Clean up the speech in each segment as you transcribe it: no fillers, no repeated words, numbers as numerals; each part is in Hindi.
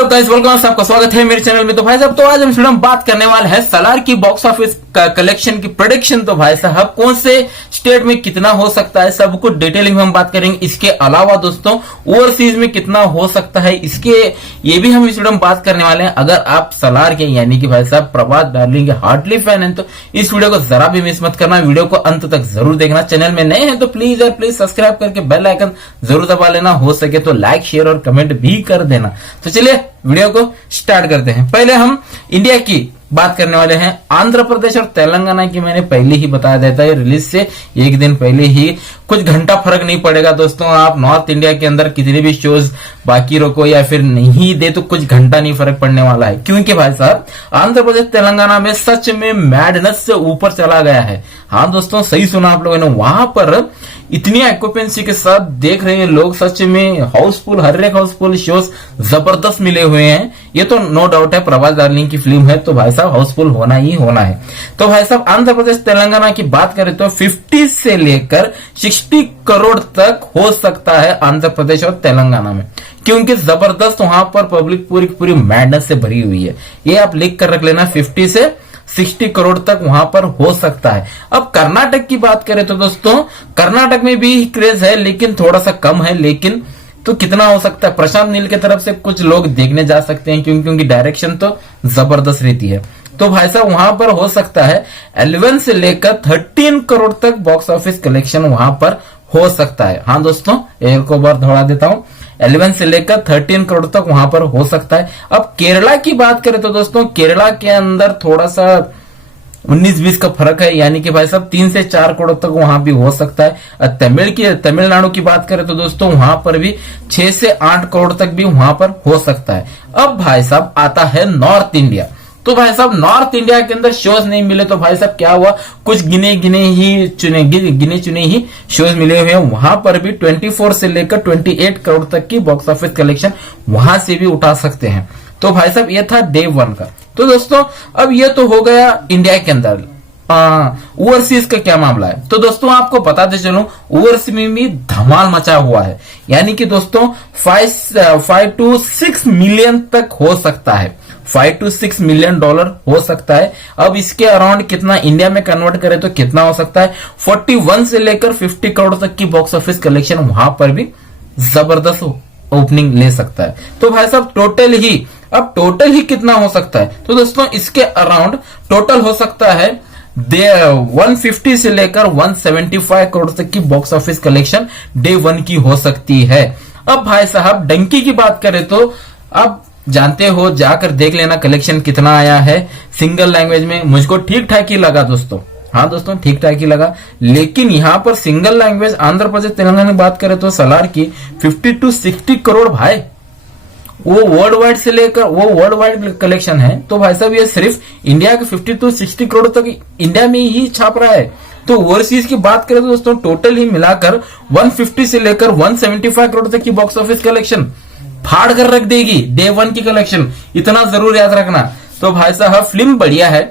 Hello guys, welcome. आपका स्वागत है मेरे चैनल में। तो भाई साहब, तो आज हम वीडियो में बात करने वाले हैं सलार की बॉक्स ऑफिस कलेक्शन की प्रेडिक्शन। तो भाई साहब, कौन से स्टेट में कितना हो सकता है, सब कुछ डिटेलिंग में हम बात करेंगे। इसके अलावा दोस्तों, ओवरसीज में कितना हो सकता है, इसके ये भी हम इस वीडियो में बात करने वाले हैं। अगर आप सलार के यानी कि भाई साहब प्रभास डार्लिंग के हार्डली फैन हैं तो इस वीडियो को जरा भी मिस मत करना, वीडियो को अंत तक जरूर देखना। चैनल में नए हैं तो प्लीज सब्सक्राइब करके बेल आइकन जरूर दबा लेना, हो सके तो लाइक शेयर और कमेंट भी कर देना। तो चलिए वीडियो को स्टार्ट करते हैं। पहले हम इंडिया की बात करने वाले हैं। आंध्र प्रदेश और तेलंगाना की मैंने पहले ही बताया देता है, रिलीज से एक दिन पहले ही, कुछ घंटा फर्क नहीं पड़ेगा दोस्तों। आप नॉर्थ इंडिया के अंदर कितने भी शोज बाकी रखो या फिर नहीं दे तो कुछ घंटा नहीं फर्क पड़ने वाला है, क्योंकि भाई साहब आंध्र प्रदेश तेलंगाना में सच में मैडनेस से ऊपर चला गया है। हाँ दोस्तों, सही सुना आप लोगों ने। वहां पर इतनी ऑक्यूपेंसी के साथ देख रहे हैं लोग, सच में हाउसफुल, हर एक हाउसफुल शोज जबरदस्त मिले हुए हैं। ये तो नो डाउट है, प्रभास डार्लिंग की फिल्म है तो भाई साहब हाउसफुल होना ही होना है। तो भाई साहब आंध्र प्रदेश तेलंगाना की बात करें तो 50 से लेकर 60 करोड़ तक हो सकता है आंध्र प्रदेश और तेलंगाना में, क्योंकि जबरदस्त वहां पर पब्लिक पूरी मैडनेस से भरी हुई है। ये आप लिख कर रख लेना, 50 से 60 करोड़ तक वहां पर हो सकता है। अब कर्नाटक की बात करें तो दोस्तों, कर्नाटक में भी क्रेज है लेकिन थोड़ा सा कम है। लेकिन तो कितना हो सकता है, प्रशांत नील की तरफ से कुछ लोग देखने जा सकते हैं, क्योंकि डायरेक्शन तो जबरदस्त रहती है। तो भाई साहब वहां पर हो सकता है 11 से लेकर 13 करोड़ तक बॉक्स ऑफिस कलेक्शन वहां पर हो सकता है। हाँ दोस्तों, एक बार दोहरा देता हूं, 11 से लेकर 13 करोड़ तक वहां पर हो सकता है। अब केरला की बात करें तो दोस्तों, केरला के अंदर थोड़ा सा 19-20 का फर्क है, यानी कि भाई साहब 3 से 4 करोड़ तक वहां भी हो सकता है। तमिलनाडु की बात करें तो दोस्तों वहां पर भी 6 से 8 करोड़ तक भी वहां पर हो सकता है। अब भाई साहब आता है नॉर्थ इंडिया। तो भाई साहब नॉर्थ इंडिया के अंदर शोज नहीं मिले तो भाई साहब क्या हुआ, कुछ गिने चुने ही शोज मिले हुए हैं। वहां पर भी 24 से लेकर 28 करोड़ तक की बॉक्स ऑफिस कलेक्शन वहां से भी उठा सकते हैं। तो भाई साहब ये था डे 1 का। तो दोस्तों अब ये तो हो गया इंडिया के अंदर। ओवरसीज का क्या मामला है, तो दोस्तों आपको बताते चलूं, ओवरसीज में भी धमाल मचा हुआ है। यानी कि दोस्तों 5 to 6 मिलियन तक हो सकता है, $5 to 6 मिलियन हो सकता है। अब इसके अराउंड कितना इंडिया में कन्वर्ट करें तो कितना हो सकता है, 41 से लेकर 50 करोड़ तक की बॉक्स ऑफिस कलेक्शन वहां पर भी जबरदस्त ओपनिंग ले सकता है। तो भाई साहब टोटल ही कितना हो सकता है, तो दोस्तों इसके अराउंड टोटल हो सकता है 150 से लेकर 175 करोड़ तक की बॉक्स ऑफिस कलेक्शन डे 1 की हो सकती है। अब भाई साहब डंकी की बात करें तो अब जानते हो, जाकर देख लेना कलेक्शन कितना आया है सिंगल लैंग्वेज में। मुझको ठीक ठाक ही लगा दोस्तों, हाँ दोस्तों ठीक ठाक ही लगा। लेकिन यहां पर सिंगल लैंग्वेज आंध्र प्रदेश तेलंगाना की बात करें तो सलार की 50 to 60 करोड़ भाई, वो वर्ल्ड वाइड से लेकर वो वर्ल्ड वाइड कलेक्शन है। तो भाई साहब ये सिर्फ इंडिया के 50 to 60 करोड़ तक इंडिया में ही छाप रहा है। तो ओवरसीज की बात करें तो दोस्तों टोटल ही मिलाकर 150 से लेकर 175 करोड़ तक की बॉक्स ऑफिस कलेक्शन फाड़ कर रख देगी डे 1 की कलेक्शन, इतना जरूर याद रखना। तो भाई साहब फिल्म बढ़िया है।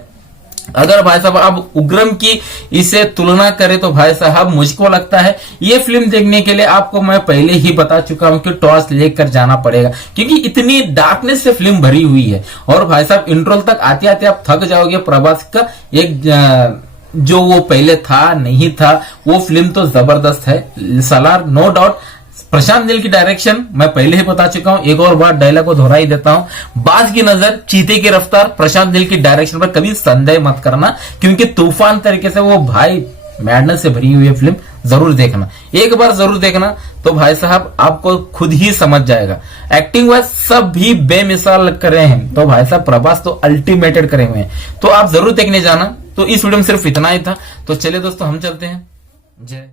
अगर भाई साहब आप उग्रम की इसे तुलना करें तो भाई साहब मुझको लगता है ये फिल्म देखने के लिए आपको मैं पहले ही बता चुका हूं कि टॉर्च लेकर जाना पड़ेगा, क्योंकि इतनी डार्कनेस से फिल्म भरी हुई है। और भाई साहब इंट्रोल तक आते आते आप थक जाओगे। प्रभास का एक जो वो पहले था नहीं था, वो फिल्म तो जबरदस्त है। सलार नो डाउट, प्रशांत नील की डायरेक्शन मैं पहले ही बता चुका हूं, एक और बार डायलॉग को दोहरा ही देता हूं, बाज की नजर चीते की रफ्तार, प्रशांत नील की डायरेक्शन पर कभी संदेह मत करना, क्योंकि तूफान तरीके से वो भाई मैडनेस से भरी हुई है फिल्म। जरूर देखना, एक बार जरूर देखना, तो भाई साहब आपको खुद ही समझ जाएगा। एक्टिंग वाइज सब भी बेमिसाल करे हैं, तो भाई साहब प्रभास तो अल्टीमेटेड करे हुए हैं, तो आप जरूर देखने जाना। तो इस वीडियो में सिर्फ इतना ही था। तो चलिए दोस्तों हम चलते हैं। जय